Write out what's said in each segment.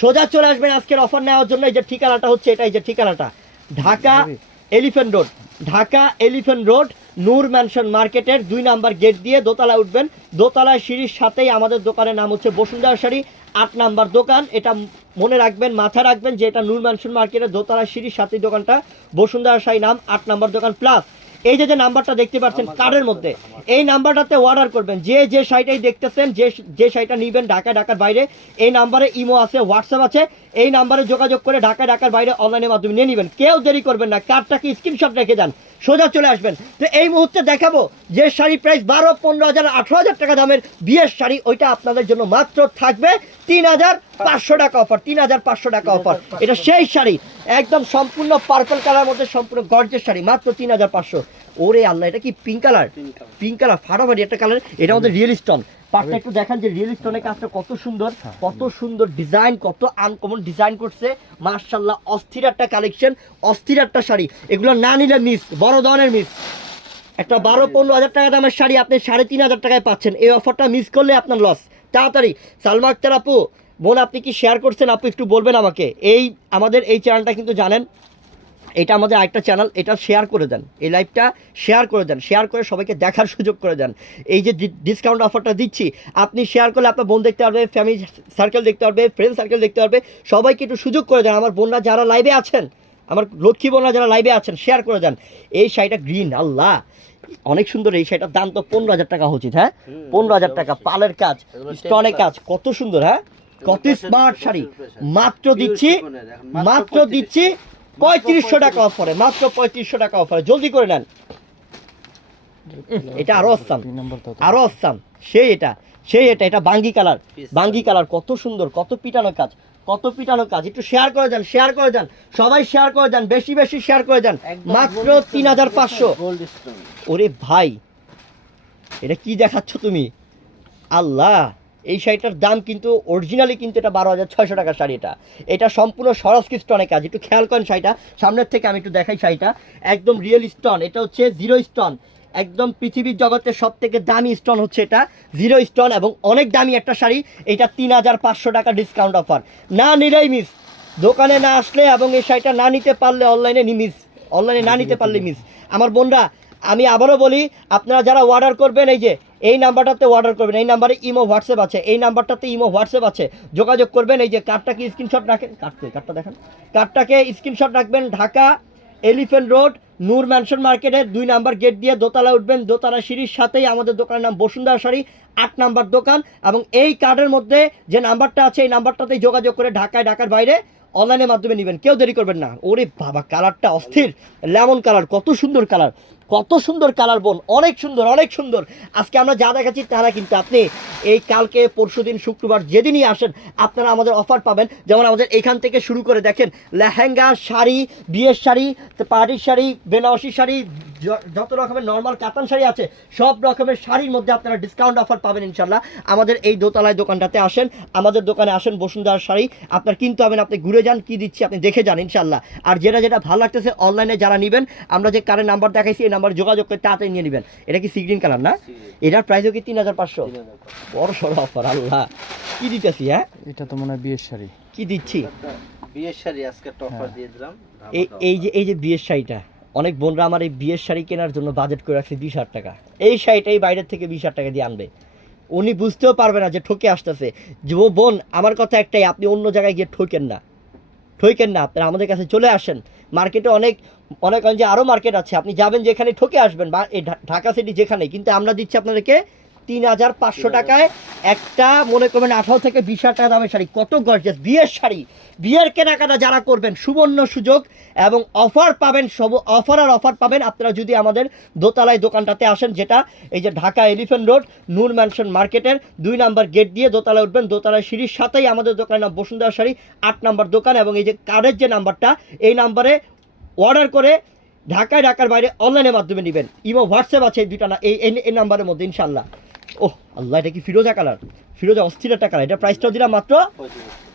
সোজা চলে আসবেন আজকের অফার নেওয়ার জন্য। এই যে ঠিকানাটা হচ্ছে এটা এই যে ঠিকানাটা। Dhaka Elephant Road Dhaka Elephant Road Noor Mansion মার্কেটের দুই নাম্বার গেট দিয়ে দোতলা উঠবেন। দোতলায় সিঁড়ির সাথেই আমাদের দোকানের নাম হচ্ছে বসুন্ধরা শাড়ি আট নাম্বার দোকান। এটা মনে রাখবেন মাথায় রাখবেন যে এটা নূর ম্যানশন মার্কেটের দোতলা সিঁড়ির সাথেই দোকানটা। বসুন্ধরা শাড়ি নাম আট নাম্বার দোকান প্লাস এই যে যে নাম্বারটা দেখতে পাচ্ছেন কার্ডের মধ্যে এই নাম্বারটাতে অর্ডার করবেন। যে যে সাইটাই দেখতেছেন যে যে শাড়িটা নিবেন ঢাকা ঢাকার বাইরে এই নাম্বারে ইমো আছে হোয়াটসঅ্যাপ আছে এই নাম্বারে যোগাযোগ করে ঢাকা ঢাকার বাইরে অনলাইনের মাধ্যমে নিয়ে নেবেন। কেউ দেরি করবেন না কার্ডটাকে স্ক্রিনশট রেখে যান সোজা চলে আসবেন। তো এই মুহূর্তে দেখাবো যে শাড়ি প্রাইস বারো পনেরো হাজার আঠারো হাজার টাকা দামের বিয়ের শাড়ি ওইটা আপনাদের জন্য মাত্র থাকবে তিন হাজার পাঁচশো টাকা অফার তিন হাজার পাঁচশো টাকা অফার এটা সেই শাড়ি একদম সম্পূর্ণ পার্পল কালার মধ্যে সম্পূর্ণ গর্জের শাড়ি মাত্র তিন হাজার পাঁচশো। ওরে আল্লাহ এটা কি পিঙ্ক কালার পিঙ্ক কালার ফাটাফাটি একটা কালার এটা আমাদের রিয়েল স্টোন পার্টটা একটু দেখান যে রিয়েল স্টোনের কাজটা কত সুন্দর কত সুন্দর ডিজাইন কত আনকমন ডিজাইন করছে। মার্শাল্লাহ অস্থির একটা কালেকশন অস্থির একটা শাড়ি। এগুলো না নিলে মিস বড় ধরনের মিস একটা বারো পনেরো হাজার টাকা দামের শাড়ি আপনি সাড়ে তিন হাজার টাকায় পাচ্ছেন। এই অফারটা মিস করলে আপনার লস তাড়াতাড়ি সালমা আক্তার আপু বোন আপনি কি শেয়ার করছেন? আপু একটু বলবেন আমাকে। এই আমাদের এই চ্যানেলটা কিন্তু জানেন এটা আমাদের আরেকটা চ্যানেল এটা শেয়ার করে দেন। এই লাইভটা শেয়ার করে দেন শেয়ার করে সবাইকে দেখার সুযোগ করে দেন। এই যে ডিসকাউন্ট অফারটা দিচ্ছি আপনি শেয়ার করলে আপনার বোন দেখতে পারবে ফ্যামিলি সার্কেল দেখতে পারবে ফ্রেন্ড সার্কেল দেখতে পারবে সবাইকে একটু সুযোগ করে দেন। আমার বোনরা যারা লাইভে আছেন আমার লক্ষ্মী বোনরা যারা লাইভে আছেন শেয়ার করে দেন। এই শাড়িটা গ্রিন আল্লাহ! অনেক সুন্দর এই শাড়িটার দাম তো পনেরো হাজার টাকা উচিত হ্যাঁ? পনেরো হাজার টাকা পালের কাজ স্টনের কাজ কত সুন্দর হ্যাঁ? কত স্মার্ট শাড়ি। মাত্র দিচ্ছি মাত্র দিচ্ছি পঁয়ত্রিশশো টাকা অফারে মাত্র পঁয়ত্রিশশো টাকা অফারে জলদি করে নেন। এটা আরও অসাম আরও অসাম সেই এটা সেই এটা এটা বাঙ্গি কালার বাঙ্গি কালার কত সুন্দর কত পিটানো কাজ কত পিটানো কাজ। একটু শেয়ার করে যান শেয়ার করে যান সবাই শেয়ার করে যান বেশি বেশি শেয়ার করে যান মাত্র তিন হাজার পাঁচশো। ওরে ভাই এটা কি দেখাচ্ছ তুমি? আল্লাহ! এই শাড়িটার দাম কিন্তু অরিজিনালি কিন্তু এটা বারো হাজার ছয়শো টাকার শাড়ি এটা। এটা সম্পূর্ণ সরস্কি স্টোনের কাজ। একটু খেয়াল করেন শাড়িটা। সামনের থেকে আমি একটু দেখাই শাড়িটা। একদম রিয়েল স্টোন এটা হচ্ছে জিরো স্টোন একদম পৃথিবীর জগতের সব থেকে দামি স্টোন হচ্ছে এটা। জিরো স্টোন এবং অনেক দামি একটা শাড়ি। এটা তিন হাজার পাঁচশো টাকা ডিসকাউন্ট অফার না নিলেই মিস দোকানে না আসলে এবং এই শাড়িটা না নিতে পারলে অনলাইনে নি মিস অনলাইনে না নিতে পারলে মিস আমার বোনরা, আমি আবারও বলি, আপনারা যারা অর্ডার করবেন, এই যে এই নাম্বারটাতে অর্ডার করবেন, এই নাম্বারে ইমো হোয়াটসঅ্যাপ আছে, এই নাম্বারটাতে ইমো হোয়াটসঅ্যাপ আছে। যোগাযোগ করবেন, এই যে কার্ডটাকে স্ক্রিনশট রাখেন কার্ডকে কার্ডটা দেখেন। কার্ডটাকে স্ক্রিনশট রাখবেন, Dhaka Elephant Road Noor Mansion মার্কেটের দুই নাম্বার গেট দিয়ে দোতলা উঠবেন, দোতলা সিঁড়ির সাথেই আমাদের দোকানের নাম বসুন্ধরা শাড়ি, আট নাম্বার দোকান এবং এই কার্ডের মধ্যে যে নাম্বারটা আছে, এই নাম্বারটাতেই যোগাযোগ করে ঢাকায়, ঢাকার বাইরে অনলাইনের মাধ্যমে নেবেন। কেউ দেরি করবেন না। ওরে বাবা, কালারটা অস্থির। লেমন কালার, কত সুন্দর কালার। কত সুন্দর কালার বোন। অনেক সুন্দর অনেক সুন্দর। আজকে আমরা যা দেখাচ্ছি তারা কিন্তু আপনি এই কালকে, পরশু দিন, শুক্রবার যেদিনই আসেন, আপনারা আমাদের অফার পাবেন। যেমন আমাদের এখান থেকে শুরু করে দেখেন, লেহেঙ্গা শাড়ি, বিয়ের শাড়ি পার্টির শাড়ি, বেনারসি শাড়ি যত রকমের নর্মাল কাতান শাড়ি আছে সব রকমের শাড়ির মধ্যে আপনারা ডিসকাউন্ট অফার পাবেন ইনশাল্লাহ আমাদের এই দোতলায় দোকানটাতে আসেন আমাদের দোকানে আসেন বসুন্ধরার শাড়ি। আপনার কিনতে হবেন আপনি ঘুরে যান কি দিচ্ছি আপনি দেখে যান ইনশাল্লাহ আর যেটা যেটা ভালো লাগতেছে অনলাইনে যারা নেবেন আমরা যে কারেন্ট নাম্বার দেখাইছি এই নাম্বার যোগাযোগ করে তাড়াতাড়ি নিয়ে নেবেন। এটা কি সিগ্রিন কালার না? এটার প্রাইসও কি তিন হাজার পাঁচশো? বড় সড়ো অফার আল্লাহ। কি দিতেছি হ্যাঁ? এটা তো মনে হয় বিয়ের শাড়ি। কি দিচ্ছি? বিয়ের শাড়ি আজকে একটা অফার দিয়ে দিলাম এই এই যে এই যে বিয়ের শাড়িটা। অনেক বোনরা আমার এই বিয়ের শাড়ি কেনার জন্য বাজেট করে রাখছে বিশ হাজার টাকা। এই শাড়িটাই বাইরের থেকে বিশ হাজার টাকা দিয়ে আনবে। উনি বুঝতেও পারবে না যে ঠকে আসতেছে। যে, ও বোন, আমার কথা একটাই, আপনি অন্য জায়গায় গিয়ে ঠকেন না। ঠকেন না, আপনারা আমাদের কাছে চলে আসেন। মার্কেটে অনেক অনেক যে আরও মার্কেট আছে। আপনি যাবেন যেখানে ঠকে আসবেন, বা এই ঢাকা সিটি যেখানে। কিন্তু আমরা দিচ্ছি আপনাদেরকে তিন হাজার পাঁচশো টাকায় একটা মনে করবেন আঠারো থেকে বিশ হাজার টাকা দামের শাড়ি। কত গর্জাস বিয়ের শাড়ি। বিয়ের কেনাকাটা যারা করবেন সুবর্ণ সুযোগ এবং অফার পাবেন সব অফার আর অফার পাবেন। আপনারা যদি আমাদের দোতলায় দোকানটাতে আসেন যেটা এই যে Dhaka Elephant Road Noor Mansion মার্কেটের দুই নাম্বার গেট দিয়ে দোতলায় উঠবেন। দোতলায় সিঁড়ির সাথেই আমাদের দোকানের নাম বসুন্ধরা শাড়ি আট নাম্বার দোকান এবং এই যে কার্ডের যে নাম্বারটা এই নাম্বারে অর্ডার করে ঢাকায় ঢাকার বাইরে অনলাইনের মাধ্যমে নেবেন। ইমো হোয়াটসঅ্যাপ আছে এই দুইটা না এই এই- এই নাম্বারের মধ্যে ইনশাল্লাহ ওহ আল্লাহ এটা কি ফিরোজা কালার ফিরোজা অস্থির একটা কালার এটা প্রাইসটাও দিলাম মাত্র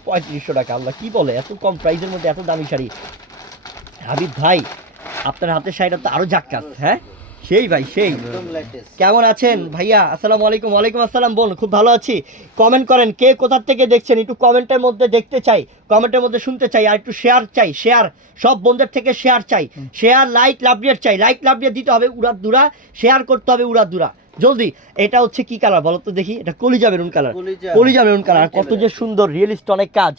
পঁয়ত্রিশশো টাকা। আল্লাহ কি বলে? এত কম প্রাইসের মধ্যে এত দামি শাড়ি। হাবিব ভাই আপনার হাতের শাড়িটা তো আরও জাক্কাস হ্যাঁ? সেই ভাই সেই। কেমন আছেন ভাইয়া? আসসালামু আলাইকুম ওয়ালাইকুম আসসালাম বোন খুব ভালো আছি। কমেন্ট করেন কে কোথার থেকে দেখছেন? একটু কমেন্টের মধ্যে দেখতে চাই কমেন্টের মধ্যে শুনতে চাই আর একটু শেয়ার চাই শেয়ার সব বন্ধুদের থেকে শেয়ার চাই। শেয়ার লাইক লাভ চাই। লাইক লাভ দিতে হবে উড়ার দুরা শেয়ার করতে হবে উড়ার দুরা। জলদি এটা হচ্ছে কি কালার বলো তো দেখি? এটা কলিজা মেরুন কালার কলিজা। মেরুন কালার কত যে সুন্দর রিয়েলিস্ট অনেক কাজ।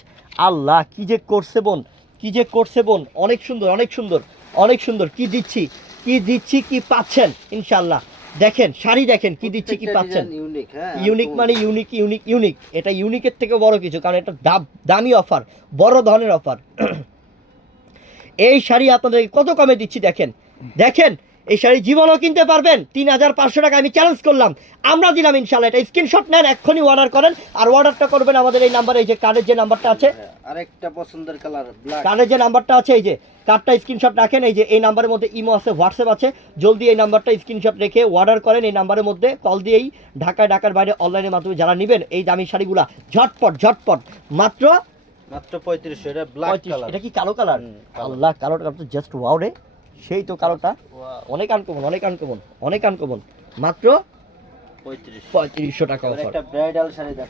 আল্লাহ কি যে করছে বোন কি যে করছে বোন। অনেক সুন্দর অনেক সুন্দর অনেক সুন্দর। কি দিচ্ছি? কি দিচ্ছি কি পাচ্ছেন? ইনশাল্লাহ দেখেন শাড়ি দেখেন কি দিচ্ছি কি পাচ্ছেন? ইউনিক হ্যাঁ ইউনিক মানে ইউনিক ইউনিক ইউনিক এটা ইউনিকের থেকে বড় কিছু কারণ এটা দাম দামি অফার বড় ধরনের অফার এই শাড়ি আপনাদেরকে কত কমে দিচ্ছি দেখেন। দেখেন এই শাড়ি জীবনও কিনতে পারবেন। তিন হাজার পাঁচশো টাকা আমি চ্যালেঞ্জ করলাম। আমরা দিলাম ইনশাল্লাহ এটা স্ক্রিনশট নেন এক্ষুনি অর্ডার করেন। আর অর্ডারটা করবেন আমাদের এই নাম্বারে এই যে কার্ডের যে নাম্বারটা আছে। আরেকটা পছন্দের কালার ব্ল্যাক কার্ডের যে নাম্বারটা আছে এই যে কার্ডটা স্ক্রিনশট রাখেন। এই যে এই নাম্বারের মধ্যে ইমো আছে হোয়াটসঅ্যাপ আছে। জলদি এই নাম্বারটা স্ক্রিনশট রেখে অর্ডার করেন। এই নাম্বারের মধ্যে কল দিয়েই ঢাকায় ঢাকার বাইরে অনলাইনের মাধ্যমে যারা নেবেন এই দামি শাড়িগুলা ঝটপট ঝটপট। মাত্র মাত্র পঁয়ত্রিশশো এটা ব্ল্যাক কালার এটা কি কালো কালার হুম, কালো। আল্লাহ কালোটা তো জাস্ট ওয়াও রে। সেই তো কালোটা। অনেক আনকমন অনেক আনকমন অনেক আনকমন মাত্র পঁয়ত্রিশ। পঁয়ত্রিশশো টাকা অফার